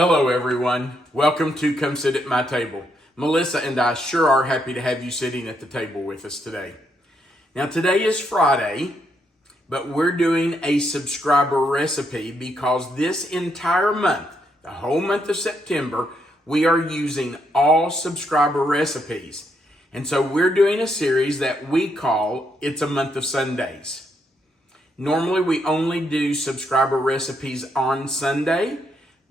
Hello everyone, welcome to Come Sit at My Table. Melissa and I sure are happy to have you sitting at the table with us today. Now today is Friday, but we're doing a subscriber recipe because this entire month, the whole month of September, we are using all subscriber recipes. And so we're doing a series that we call It's a Month of Sundays. Normally we only do subscriber recipes on Sunday,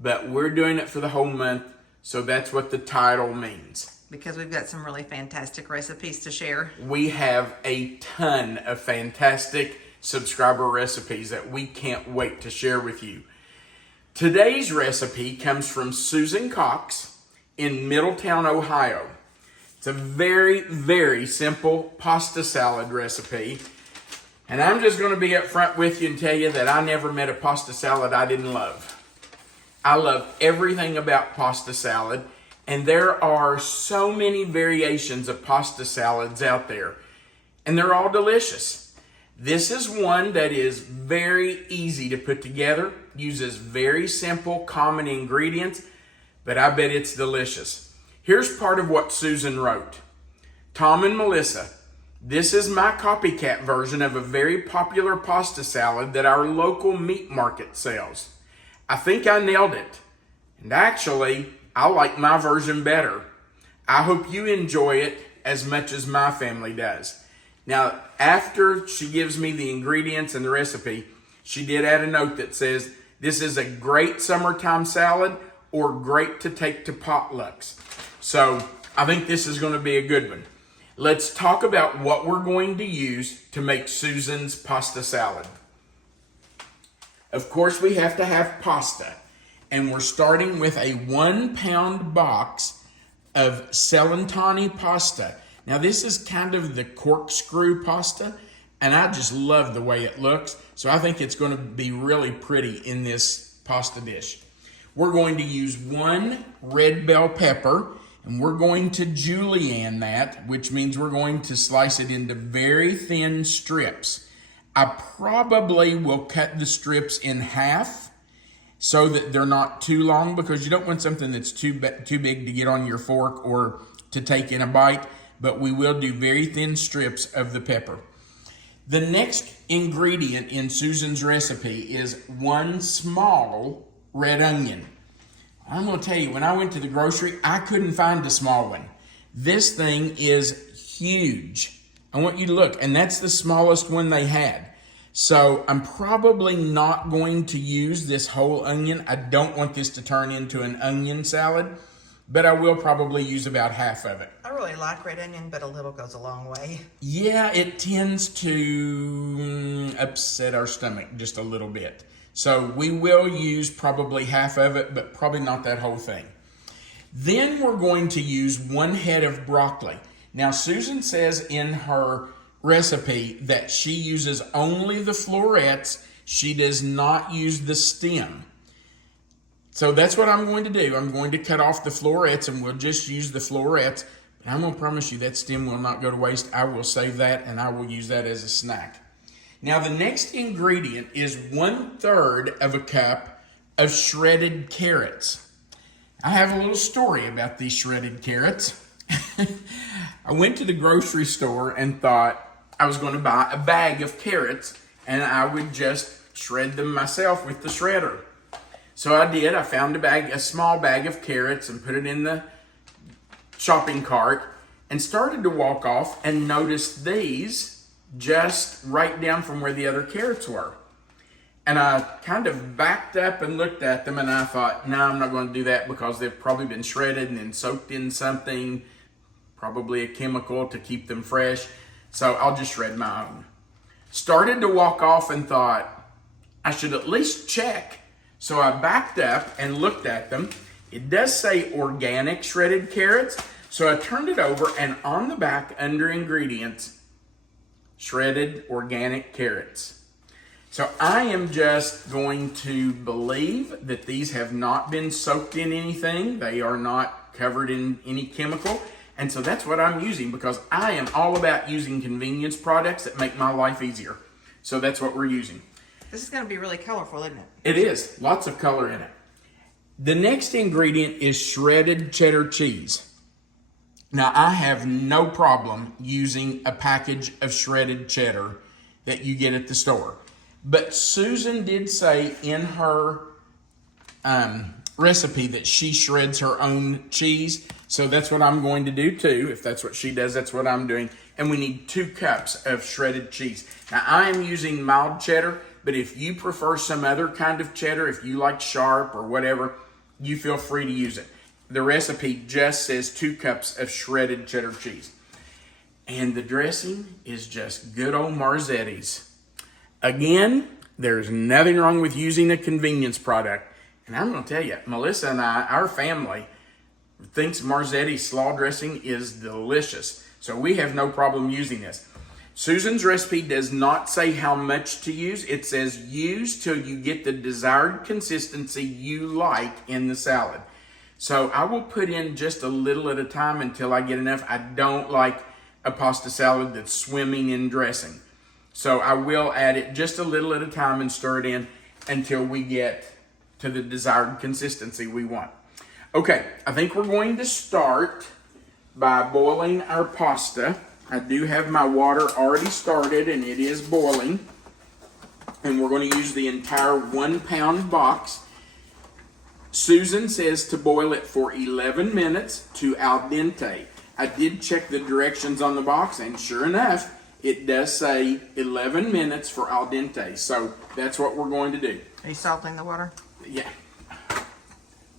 but we're doing it for the whole month, so that's what the title means. Because we've got some really fantastic recipes to share. We have a ton of fantastic subscriber recipes that we can't wait to share with you. Today's recipe comes from Susan Cox in Middletown, Ohio. It's a very, very simple pasta salad recipe. And I'm just going to be up front with you and tell you that I never met a pasta salad I didn't love. I love everything about pasta salad, and there are so many variations of pasta salads out there, and they're all delicious. This is one that is very easy to put together, uses very simple, common ingredients, but I bet it's delicious. Here's part of what Susan wrote. Tom and Melissa, this is my copycat version of a very popular pasta salad that our local meat market sells. I think I nailed it. And actually, I like my version better. I hope you enjoy it as much as my family does. Now, after she gives me the ingredients and the recipe, she did add a note that says, this is a great summertime salad or great to take to potlucks. So I think this is going to be a good one. Let's talk about what we're going to use to make Susan's pasta salad. Of course, we have to have pasta, and we're starting with a 1 pound box of Cellentani pasta. Now, this is kind of the corkscrew pasta, and I just love the way it looks, so I think it's going to be really pretty in this pasta dish. We're going to use 1 red bell pepper, and we're going to julienne that, which means we're going to slice it into very thin strips. I probably will cut the strips in half so that they're not too long, because you don't want something that's too big to get on your fork or to take in a bite, but we will do very thin strips of the pepper. The next ingredient in Susan's recipe is 1 small red onion. I'm going to tell you, when I went to the grocery, I couldn't find a small one. This thing is huge. I want you to look, and that's the smallest one they had. So I'm probably not going to use this whole onion. I don't want this to turn into an onion salad, but I will probably use about half of it. I really like red onion, but a little goes a long way. Yeah, it tends to upset our stomach just a little bit. So we will use probably half of it, but probably not that whole thing. Then we're going to use 1 head of broccoli. Now, Susan says in her recipe that she uses only the florets. She does not use the stem. So that's what I'm going to do. I'm going to cut off the florets, and we'll just use the florets. But I'm going to promise you that stem will not go to waste. I will save that, and I will use that as a snack. Now, the next ingredient is 1/3 of a cup of shredded carrots. I have a little story about these shredded carrots. I went to the grocery store and thought I was going to buy a bag of carrots, and I would just shred them myself with the shredder. So I did. I found a small bag of carrots and put it in the shopping cart and started to walk off and noticed these just right down from where the other carrots were. And I kind of backed up and looked at them, and I thought, no, I'm not going to do that because they've probably been shredded and then soaked in something, probably a chemical to keep them fresh. So I'll just shred my own. Started to walk off and thought, I should at least check. So I backed up and looked at them. It does say organic shredded carrots. So I turned it over, and on the back under ingredients, shredded organic carrots. So I am just going to believe that these have not been soaked in anything. They are not covered in any chemical. And so that's what I'm using, because I am all about using convenience products that make my life easier. So that's what we're using. This is going to be really colorful, isn't it? It is. Lots of color in it. The next ingredient is shredded cheddar cheese. Now, I have no problem using a package of shredded cheddar that you get at the store. But Susan did say in her recipe that she shreds her own cheese. So that's what I'm going to do too. If that's what she does, that's what I'm doing. And we need 2 cups of shredded cheese. Now, I am using mild cheddar, but if you prefer some other kind of cheddar, if you like sharp or whatever, you feel free to use it. The recipe just says 2 cups of shredded cheddar cheese. And the dressing is just good old Marzetti's. Again, there's nothing wrong with using a convenience product. And I'm going to tell you, Melissa and I, our family, thinks Marzetti Slaw Dressing is delicious. So we have no problem using this. Susan's recipe does not say how much to use. It says use till you get the desired consistency you like in the salad. So I will put in just a little at a time until I get enough. I don't like a pasta salad that's swimming in dressing. So I will add it just a little at a time and stir it in until we get to the desired consistency we want. Okay, I think we're going to start by boiling our pasta. I do have my water already started and it is boiling. And we're going to use the entire 1 pound box. Susan says to boil it for 11 minutes to al dente. I did check the directions on the box and sure enough, it does say 11 minutes for al dente. So that's what we're going to do. Are you salting the water? Yeah.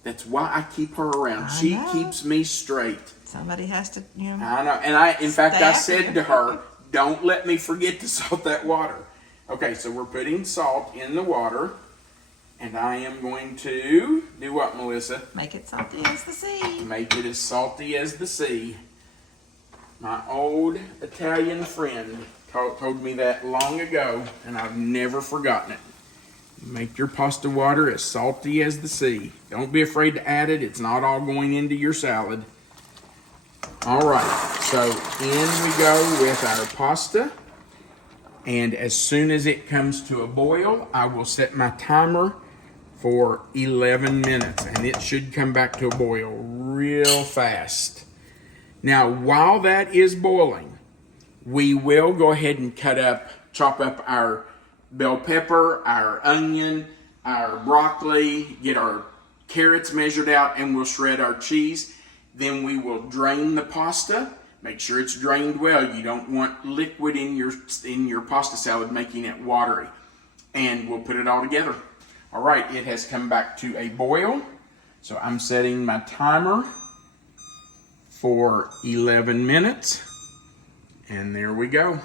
That's why I keep her around. She keeps me straight. Somebody has to, you know. I know. And in fact, I said to her, don't let me forget to salt that water. Okay, so we're putting salt in the water. And I am going to do what, Melissa? Make it salty as the sea. Make it as salty as the sea. My old Italian friend told me that long ago, and I've never forgotten it. Make your pasta water as salty as the sea. Don't be afraid to add it. It's not all going into your salad. All right, so in we go with our pasta. And as soon as it comes to a boil, I will set my timer for 11 minutes. And it should come back to a boil real fast. Now, while that is boiling, we will go ahead and chop up our bell pepper, our onion, our broccoli, get our carrots measured out, and we'll shred our cheese. Then we will drain the pasta. Make sure it's drained well. You don't want liquid in your pasta salad, making it watery. And we'll put it all together. All right, it has come back to a boil. So I'm setting my timer for 11 minutes. And there we go.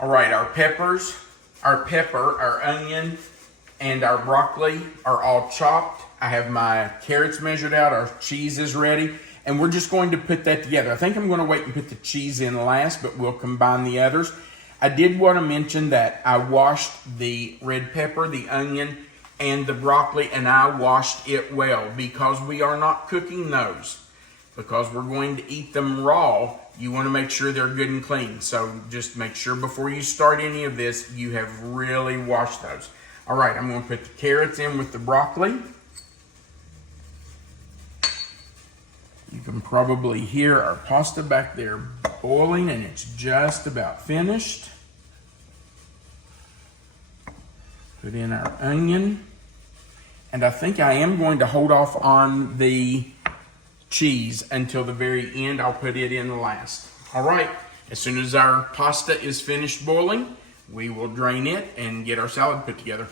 All right, our pepper, our onion, and our broccoli are all chopped. I have my carrots measured out. Our cheese is ready. And we're just going to put that together. I think I'm going to wait and put the cheese in last, but we'll combine the others. I did want to mention that I washed the red pepper, the onion, and the broccoli, and I washed it well because we are not cooking those. Because we're going to eat them raw, you want to make sure they're good and clean. So just make sure before you start any of this, you have really washed those. All right, I'm going to put the carrots in with the broccoli. You can probably hear our pasta back there boiling, and it's just about finished. Put in our onion. And I think I am going to hold off on the cheese until the very end. I'll put it in last. All right, as soon as our pasta is finished boiling, we will drain it and get our salad put together.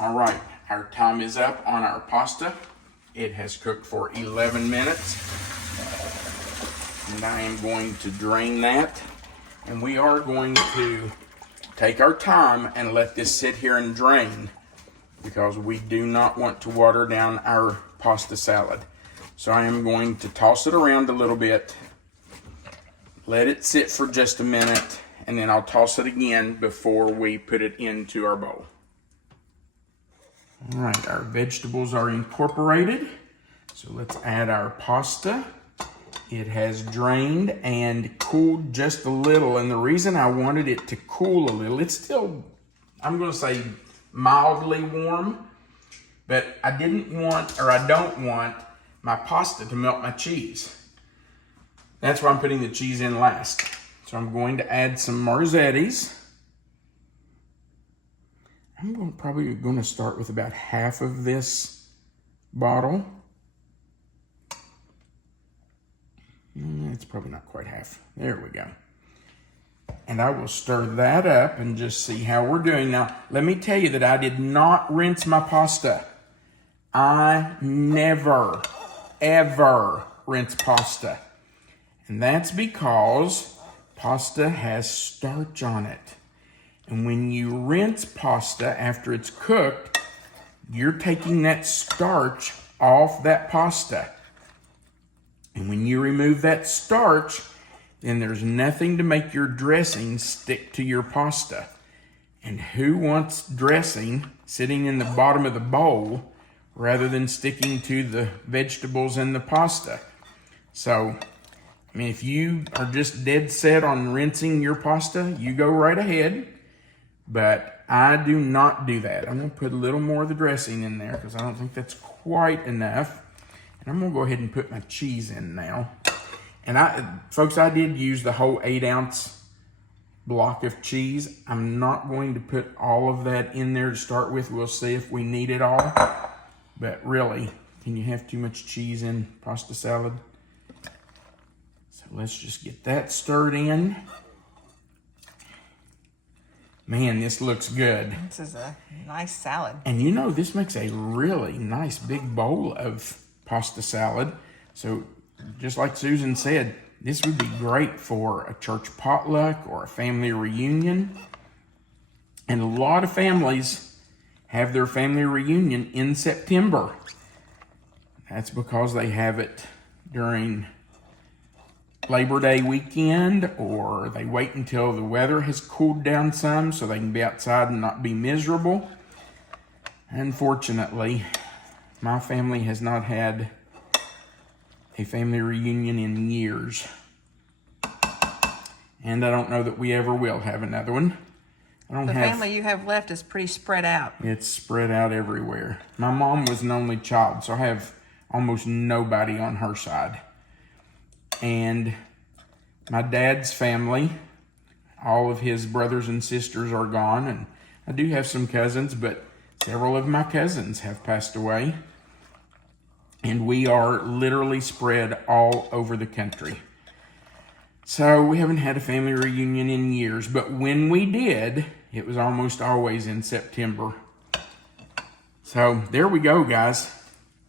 All right, our time is up on our pasta. It has cooked for 11 minutes. And I am going to drain that. And we are going to take our time and let this sit here and drain, because we do not want to water down our pasta salad. So I am going to toss it around a little bit, let it sit for just a minute, and then I'll toss it again before we put it into our bowl. All right, our vegetables are incorporated. So let's add our pasta. It has drained and cooled just a little, and the reason I wanted it to cool a little, it's still, I'm gonna say mildly warm, but I don't want my pasta to melt my cheese. That's why I'm putting the cheese in last. So I'm going to add some Marzettis. I'm probably going to start with about half of this bottle. It's probably not quite half. There we go. And I will stir that up and just see how we're doing. Now, let me tell you that I did not rinse my pasta. I never, ever rinse pasta. And that's because pasta has starch on it. And when you rinse pasta after it's cooked, you're taking that starch off that pasta. And when you remove that starch, then there's nothing to make your dressing stick to your pasta. And who wants dressing sitting in the bottom of the bowl rather than sticking to the vegetables and the pasta? So, I mean, if you are just dead set on rinsing your pasta, you go right ahead. But I do not do that. I'm going to put a little more of the dressing in there because I don't think that's quite enough. And I'm going to go ahead and put my cheese in now. And folks, I did use the whole 8-ounce block of cheese. I'm not going to put all of that in there to start with. We'll see if we need it all. But really, can you have too much cheese in pasta salad? So let's just get that stirred in. Man, this looks good. This is a nice salad. And you know, this makes a really nice big bowl of pasta salad. So just like Susan said, this would be great for a church potluck or a family reunion. And a lot of families have their family reunion in September. That's because they have it during Labor Day weekend, or they wait until the weather has cooled down some so they can be outside and not be miserable. Unfortunately, my family has not had a family reunion in years. And I don't know that we ever will have another one. The family you have left is pretty spread out. It's spread out everywhere. My mom was an only child, so I have almost nobody on her side. And my dad's family, all of his brothers and sisters are gone. And I do have some cousins, but several of my cousins have passed away. And we are literally spread all over the country. So we haven't had a family reunion in years. But when we did, it was almost always in September. So there we go, guys.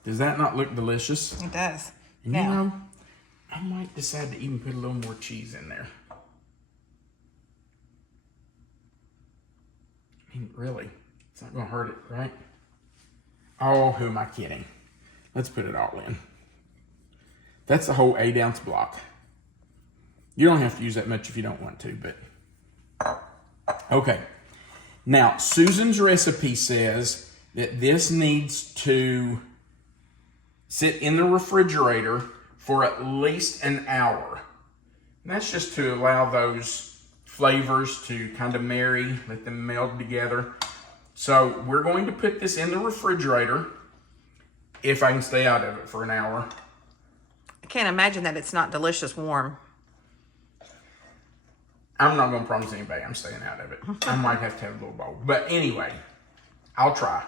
Does that not look delicious? It does. And you know, I might decide to even put a little more cheese in there. I mean, really, it's not going to hurt it, right? Oh, who am I kidding? Let's put it all in. That's the whole 8-ounce block. You don't have to use that much if you don't want to, but... Okay. Now, Susan's recipe says that this needs to sit in the refrigerator for at least an hour. And that's just to allow those flavors to kind of marry, let them meld together. So we're going to put this in the refrigerator if I can stay out of it for an hour. I can't imagine that it's not delicious warm. I'm not going to promise anybody I'm staying out of it. I might have to have a little bowl. But anyway, I'll try.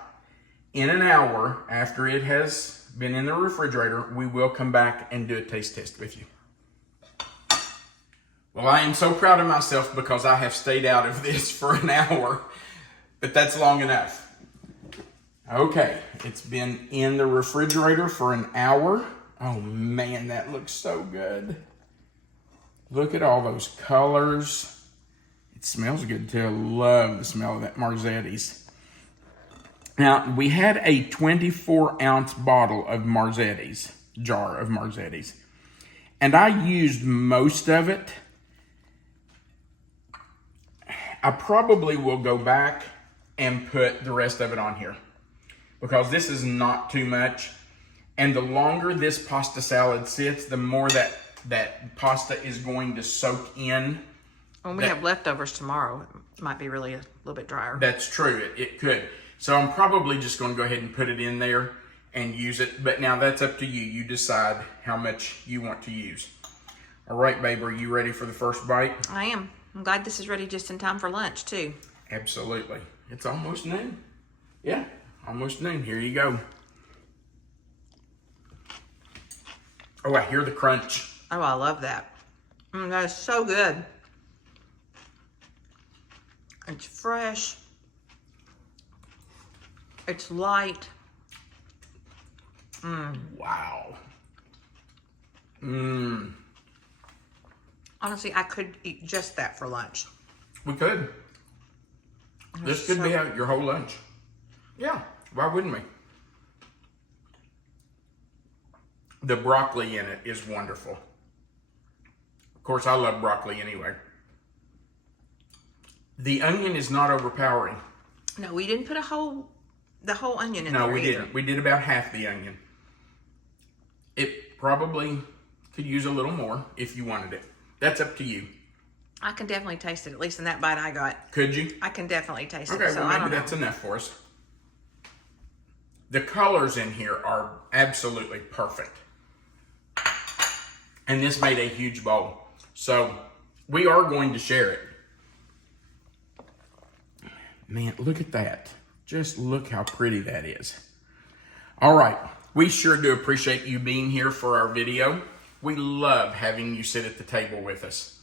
In an hour, after it has been in the refrigerator, we will come back and do a taste test with you. Well, I am so proud of myself because I have stayed out of this for an hour, but that's long enough. Okay, it's been in the refrigerator for an hour. Oh man, that looks so good. Look at all those colors. It smells good too. I love the smell of that Marzetti's. Now, we had a 24-ounce bottle of Marzetti's, jar of Marzetti's. And I used most of it. I probably will go back and put the rest of it on here, because this is not too much. And the longer this pasta salad sits, the more that pasta is going to soak in. When we have leftovers tomorrow, it might be really a little bit drier. That's true, it could. So I'm probably just going to go ahead and put it in there and use it. But now that's up to you. You decide how much you want to use. All right, babe, are you ready for the first bite? I am. I'm glad this is ready just in time for lunch, too. Absolutely. It's almost noon. Yeah, almost noon. Here you go. Oh, I hear the crunch. Oh, I love that. That is so good. It's fresh. It's light. Wow. Honestly, I could eat just that for lunch. We could. This could be your whole lunch. Yeah, why wouldn't we? The broccoli in it is wonderful. Of course, I love broccoli anyway. The onion is not overpowering. No, we didn't put the whole onion in there. No, we either. didn't. We did about half the onion. It probably could use a little more if you wanted it. That's up to you. I can definitely taste it, at least in that bite I got. Could you? I can definitely taste Okay, it. So well, I maybe don't know. that's enough for us. The colors in here are absolutely perfect. And this made a huge bowl. So we are going to share it. Man, look at that. Just look how pretty that is. All right. We sure do appreciate you being here for our video. We love having you sit at the table with us.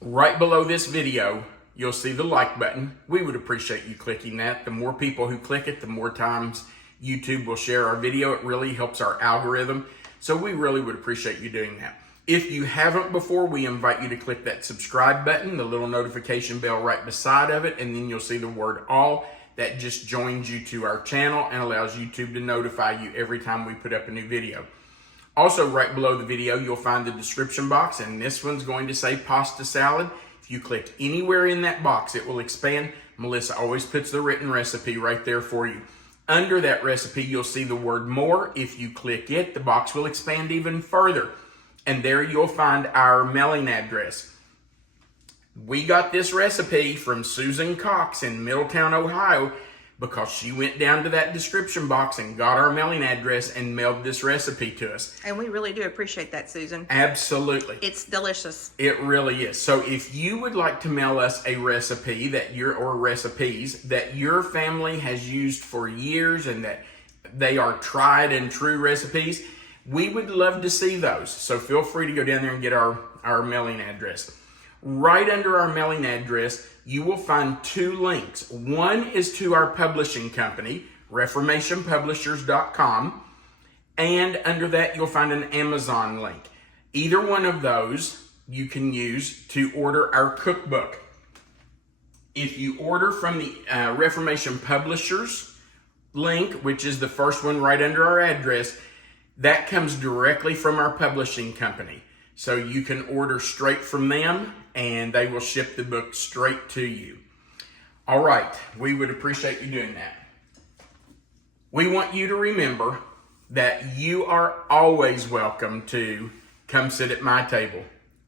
Right below this video, you'll see the like button. We would appreciate you clicking that. The more people who click it, the more times YouTube will share our video. It really helps our algorithm. So we really would appreciate you doing that. If you haven't before, we invite you to click that subscribe button, the little notification bell right beside of it, and then you'll see the word all. That just joins you to our channel and allows YouTube to notify you every time we put up a new video. Also, right below the video, you'll find the description box, and this one's going to say pasta salad. If you click anywhere in that box, it will expand. Melissa always puts the written recipe right there for you. Under that recipe, you'll see the word more. If you click it, the box will expand even further. And there you'll find our mailing address. We got this recipe from Susan Cox in Middletown, Ohio, because she went down to that description box and got our mailing address and mailed this recipe to us. And we really do appreciate that, Susan. Absolutely. It's delicious. It really is. So if you would like to mail us a recipe or recipes that your family has used for years and that they are tried and true recipes, we would love to see those. So feel free to go down there and get our mailing address. Right under our mailing address, you will find two links. One is to our publishing company, reformationpublishers.com, and under that you'll find an Amazon link. Either one of those you can use to order our cookbook. If you order from the Reformation Publishers link, which is the first one right under our address, that comes directly from our publishing company. So you can order straight from them and they will ship the book straight to you. All right, we would appreciate you doing that. We want you to remember that you are always welcome to come sit at my table.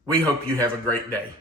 We hope you have a great day.